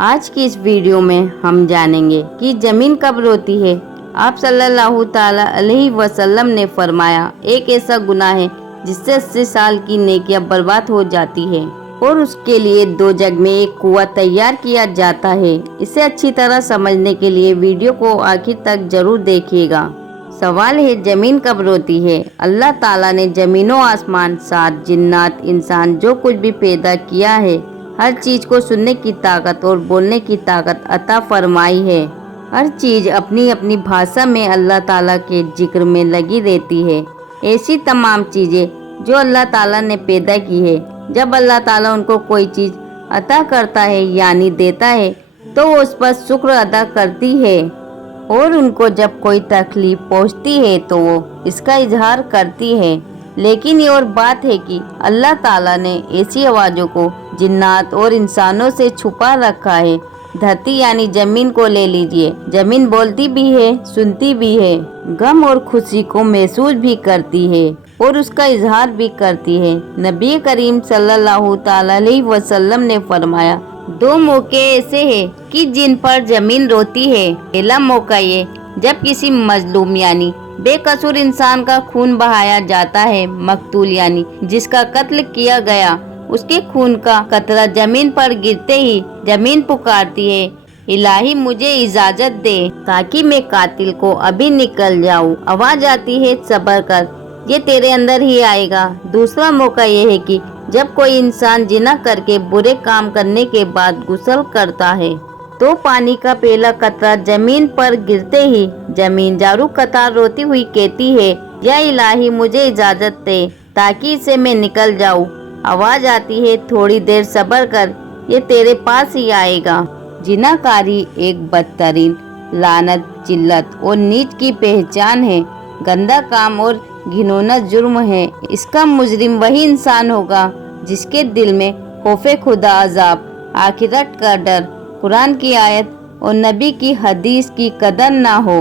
आज की इस वीडियो में हम जानेंगे कि जमीन कब रोती है। आप सल्लल्लाहु ताला अलैहि वसल्लम ने फरमाया, एक ऐसा गुनाह है जिससे 80 साल की नेकियां बर्बाद हो जाती है और उसके लिए 2 जग में एक कुआं तैयार किया जाता है। इसे अच्छी तरह समझने के लिए वीडियो को आखिर तक जरूर देखिएगा। सवाल है, जमीन कब रोती है? अल्लाह ताला ने जमीनों, आसमान, सात, जिन्नात, इंसान जो कुछ भी पैदा किया है, हर चीज को सुनने की ताकत और बोलने की ताकत अता फरमाई है। हर चीज अपनी अपनी भाषा में अल्लाह ताला के जिक्र में लगी रहती है। ऐसी तमाम चीजें जो अल्लाह ताला ने पैदा की है, जब अल्लाह ताला उनको कोई चीज अता करता है यानी देता है, तो वो उस पर शुक्र अदा करती है और उनको जब कोई तकलीफ पहुंचती है तो वो इसका इजहार करती है। लेकिन ये और बात है कि अल्लाह ताला ने ऐसी आवाज़ों को जिन्नात और इंसानों से छुपा रखा है। धरती यानी जमीन को ले लीजिए, जमीन बोलती भी है, सुनती भी है, गम और खुशी को महसूस भी करती है और उसका इजहार भी करती है। नबी करीम सल्लल्लाहु ताला अलैहि वसल्लम ने फरमाया, 2 मौके ऐसे हैं कि जिन पर जमीन रोती है। पहला मौका ये जब किसी मजलूम यानी बेकसूर इंसान का खून बहाया जाता है। मकतूल यानी जिसका कत्ल किया गया, उसके खून का कतरा जमीन पर गिरते ही जमीन पुकारती है, इलाही मुझे इजाजत दे ताकि मैं कातिल को अभी निकल जाऊं। आवाज आती है, सब्र कर, ये तेरे अंदर ही आएगा। दूसरा मौका ये है कि जब कोई इंसान जिना करके बुरे काम करने के बाद गुस्ल करता है तो पानी का पहला कतरा जमीन पर गिरते ही जमीन जारू कतार रोती हुई कहती है, या इलाही मुझे इजाजत दे ताकि इसे मैं निकल जाऊं। आवाज आती है, थोड़ी देर सब्र कर, ये तेरे पास ही आएगा। जिनाकारी एक बदतरीन लानत, जिल्लत और नीच की पहचान है। गंदा काम और घिनौना जुर्म है। इसका मुजरिम वही इंसान होगा जिसके दिल में खौफे खुदा, अजाब, आखिरत का डर, कुरान की आयत और नबी की हदीस की कदर ना हो,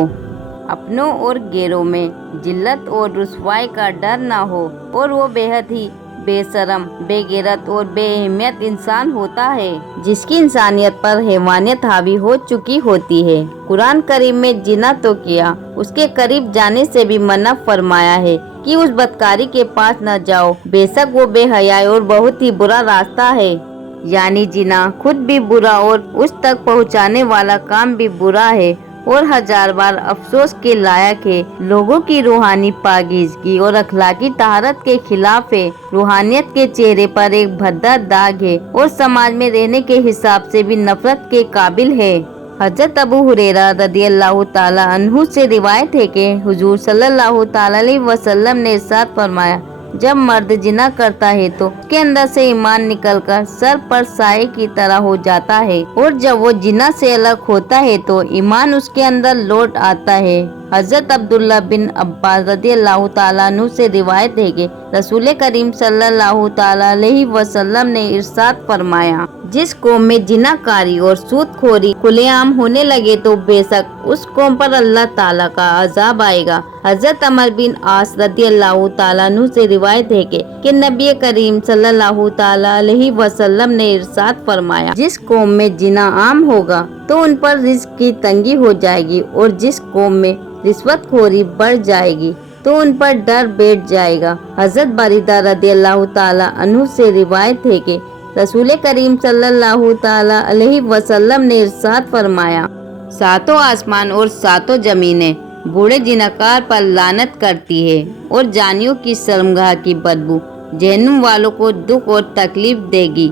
अपनों और गैरों में जिल्लत और रुसवाई का डर ना हो और वो बेहद ही बेशरम, बेगैरत और बेअहमियत इंसान होता है जिसकी इंसानियत पर हैवानियत हावी हो चुकी होती है। कुरान करीम में जिना तो किया, उसके करीब जाने से भी मना फरमाया है कि उस बदकारी के पास न जाओ, बेशक वो बेहयाई और बहुत ही बुरा रास्ता है। यानी जिना खुद भी बुरा और उस तक पहुंचाने वाला काम भी बुरा है और 1000 बार अफसोस के लायक है। लोगों की रूहानी पाकीज़गी और अखलाकी तहारत के खिलाफ है। रूहानियत के चेहरे पर एक भद्दा दाग है और समाज में रहने के हिसाब से भी नफरत के काबिल है। हजरत अबू हुरैरा रदियल्लाहु ताला अन्हु से रिवायत है कि हुजूर सल्लल्लाहु ताला अलैहि वसल्लम ने इरशाद फरमाया, जब मर्द जिना करता है तो उसके अंदर से ईमान निकलकर सर पर साए की तरह हो जाता है और जब वो जिना से अलग होता है तो ईमान उसके अंदर लौट आता है। हजरत अब्दुल्ला बिन अब्बास रदियल्लाहु ताला अन्हु से रिवायत है कि रसूल करीम सल्लल्लाहु ताला अलैहि वसल्लम ने इरशाद फरमाया, जिस कौम में जिनाकारी और सूदखोरी खुलेआम होने लगे तो बेशक उस कौम पर अल्लाह ताला का अजाब आएगा। हजरत अमर बिन आस रदियल्लाहु ताला अन्हु से रिवायत है कि नबी करीम सल्लल्लाहु ताला अलैहि वसल्लम ने इरशाद फरमाया, जिस कौम में जिना आम होगा तो उन पर रिज्क की तंगी हो जाएगी और जिस कौम में रिश्वतखोरी बढ़ जाएगी तो उन पर डर बैठ जाएगा। हजरत बारिदा रदियल्लाहु ताला अन्हु से रिवायत है कि रसूल करीम सल्लल्लाहु ताला अलैहि वसल्लम ने इरशाद फरमाया, 7 आसमान और 7 जमीनें बूढ़े जिनाकार पर लानत करती है और जानियों की शर्मगाह की बदबू जहन्नुम वालों को दुख और तकलीफ देगी।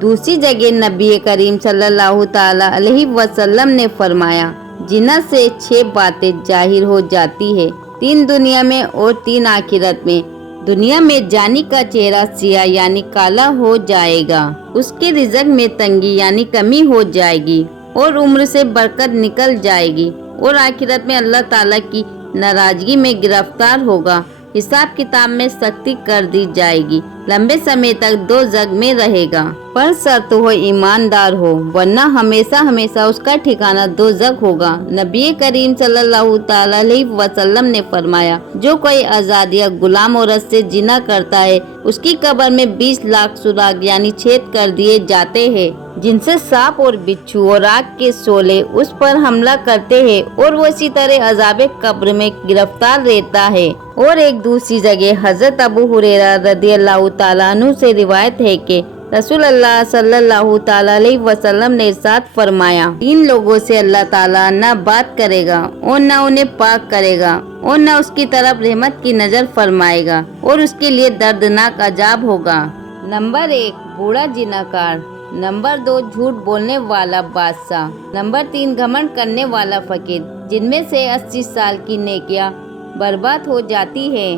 दूसरी जगह नबी करीम सल्लल्लाहु ताला अलैहि वसल्लम ने फरमाया, जिना से 6 बातें जाहिर हो जाती है, 3 दुनिया में और 3 आखिरत में। दुनिया में जानी का चेहरा सिया यानी काला हो जाएगा, उसके रिज़्क में तंगी यानी कमी हो जाएगी और उम्र से बरकत निकल जाएगी और आखिरत में अल्लाह ताला की नाराजगी में गिरफ्तार होगा। हिसाब किताब में सख्ती कर दी जाएगी। लंबे समय तक दोज़ख में रहेगा, पर शर्त हो ईमानदार हो, वरना हमेशा हमेशा उसका ठिकाना दोज़ख होगा। नबी करीम सल्लल्लाहु ताला अलैहि वसल्लम ने फरमाया, जो कोई आजाद या गुलाम औरत से जिना करता है, उसकी कब्र में 20 लाख सुराग यानी छेद कर दिए जाते हैं, जिनसे सांप और बिच्छू और आग के शोले उस पर हमला करते हैं और वो इसी तरह अज़ाबे कब्र में गिरफ्तार रहता है। और एक दूसरी जगह हजरत अबू हुरैरा रदियल्लाहु ताला अन्हु से रिवायत है कि रसूल अल्लाह सल्लल्लाहु ताला अलैहि वसल्लम ने इरशाद फरमाया, 3 लोगों से अल्लाह ताला न बात करेगा और न उन्हें पाक करेगा और न उसकी तरफ रहमत की नजर फरमाएगा और उसके लिए दर्दनाक अजाब होगा। नंबर 1 बूढ़ा जिनाकार, नंबर 2 झूठ बोलने वाला बादशाह, नंबर 3 घमंड करने वाला फकीर, जिनमें से 80 साल की नेकियां बर्बाद हो जाती है।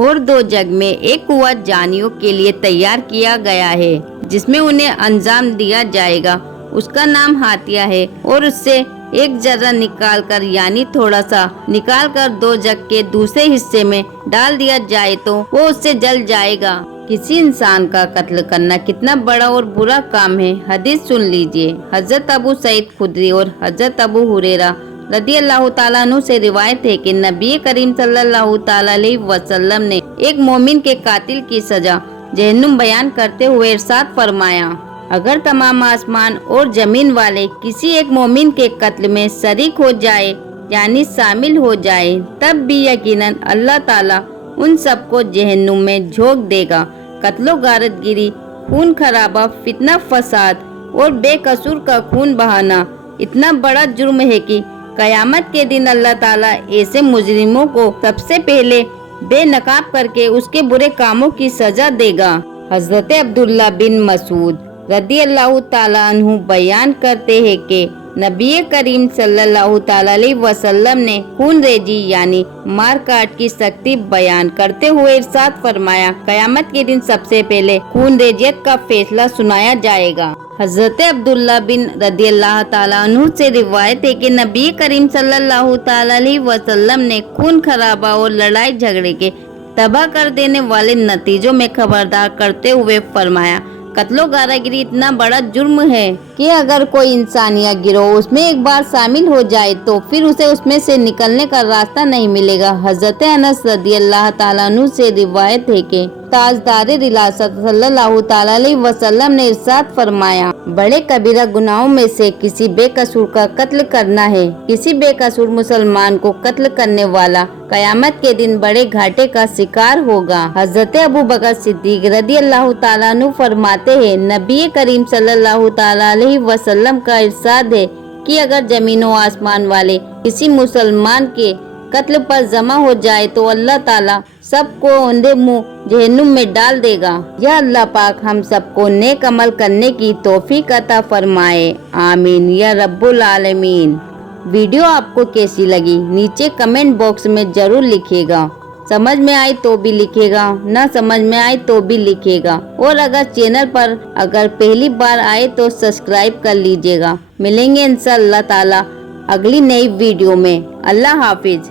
और 2 जग में एक कुआं जानियों के लिए तैयार किया गया है, जिसमें उन्हें अंजाम दिया जाएगा। उसका नाम हाथिया है और उससे एक जर्रा निकाल कर यानी थोड़ा सा निकाल कर 2 जग के दूसरे हिस्से में डाल दिया जाए तो वो उससे जल जाएगा। किसी इंसान का कत्ल करना कितना बड़ा और बुरा काम है। हदीस सुन लीजिए। हजरत अबू सईद खुदरी और हजरत अबू हुरैरा रदियल्लाहु ताला अन्हु से रिवायत है कि नबी करीम सल्लल्लाहु ताला अलैहि वसल्लम ने एक मोमिन के कातिल की सजा जहन्नुम बयान करते हुए इरशाद फरमाया, अगर तमाम आसमान और जमीन वाले किसी एक मोमिन के कत्ल में शरीक हो जाए यानी शामिल हो जाए, तब भी यकीनन अल्लाह ताला उन सबको जहन्नुम में झोंक देगा। कत्लो गारतगिरी, खून खराबा, फितना फसाद और बेकसूर का खून बहाना इतना बड़ा जुर्म है कि कयामत के दिन अल्लाह ताला ऐसे मुजरिमों को सबसे पहले बेनकाब करके उसके बुरे कामों की सजा देगा। हजरत अब्दुल्ला बिन मसूद रदियल्लाहु ताला अन्हु बयान करते हैं कि नबी करीम सल्लल्लाहु ताला अलैहि वसल्लम ने खून रेजी यानी मार काट की सख्ती बयान करते हुए इरशाद फरमाया, कयामत के दिन सबसे पहले खून रेजियत का फैसला सुनाया जाएगा। हजरत अब्दुल्ला बिन रदियल्लाहु ताला अन्हु से रिवायत है कि नबी करीम सल्लल्लाहु ताला अलैहि वसल्लम ने खून खराबा और लड़ाई झगड़े के तबाह कर देने वाले नतीजों में खबरदार करते हुए फरमाया, कत्लो गारागिरी इतना बड़ा जुर्म है कि अगर कोई इंसान या गिरोह उसमें एक बार शामिल हो जाए तो फिर उसे उसमें से निकलने का रास्ता नहीं मिलेगा। हजरत अनस रदियल्लाहु ताला अन्हु से रिवायत है कि ताजदार रिलासत सल्लल्लाहु ताला अलैहि वसल्लम ने इरशाद फरमाया, बड़े कबीरा गुनाहों में से किसी बेकसूर का कत्ल करना है। किसी बेकसूर मुसलमान को कत्ल करने वाला कयामत के दिन बड़े घाटे का शिकार होगा। हजरत अबू बकर सिद्दीक रदियल्लाहु ताला अन्हु फरमाते हैं, नबी करीम सल्लल्लाहु ताला अलैहि वसल्लम का इरशाद है कि अगर जमीन व आसमान वाले किसी मुसलमान के कत्ल पर जमा हो जाए तो अल्लाह ताला सबको औंधे मुंह जहन्नुम में डाल देगा। या अल्लाह पाक हम सबको नेक अमल करने की तौफीक अता फरमाए, आमीन या रब्बुल आलमीन। वीडियो आपको कैसी लगी नीचे कमेंट बॉक्स में जरूर लिखिएगा। समझ में आई तो भी लिखेगा, ना समझ में आई तो भी लिखेगा। और अगर चैनल पर पहली बार आए तो सब्सक्राइब कर लीजिएगा। मिलेंगे इंशाअल्लाह ताला अगली नई वीडियो में। अल्लाह हाफिज।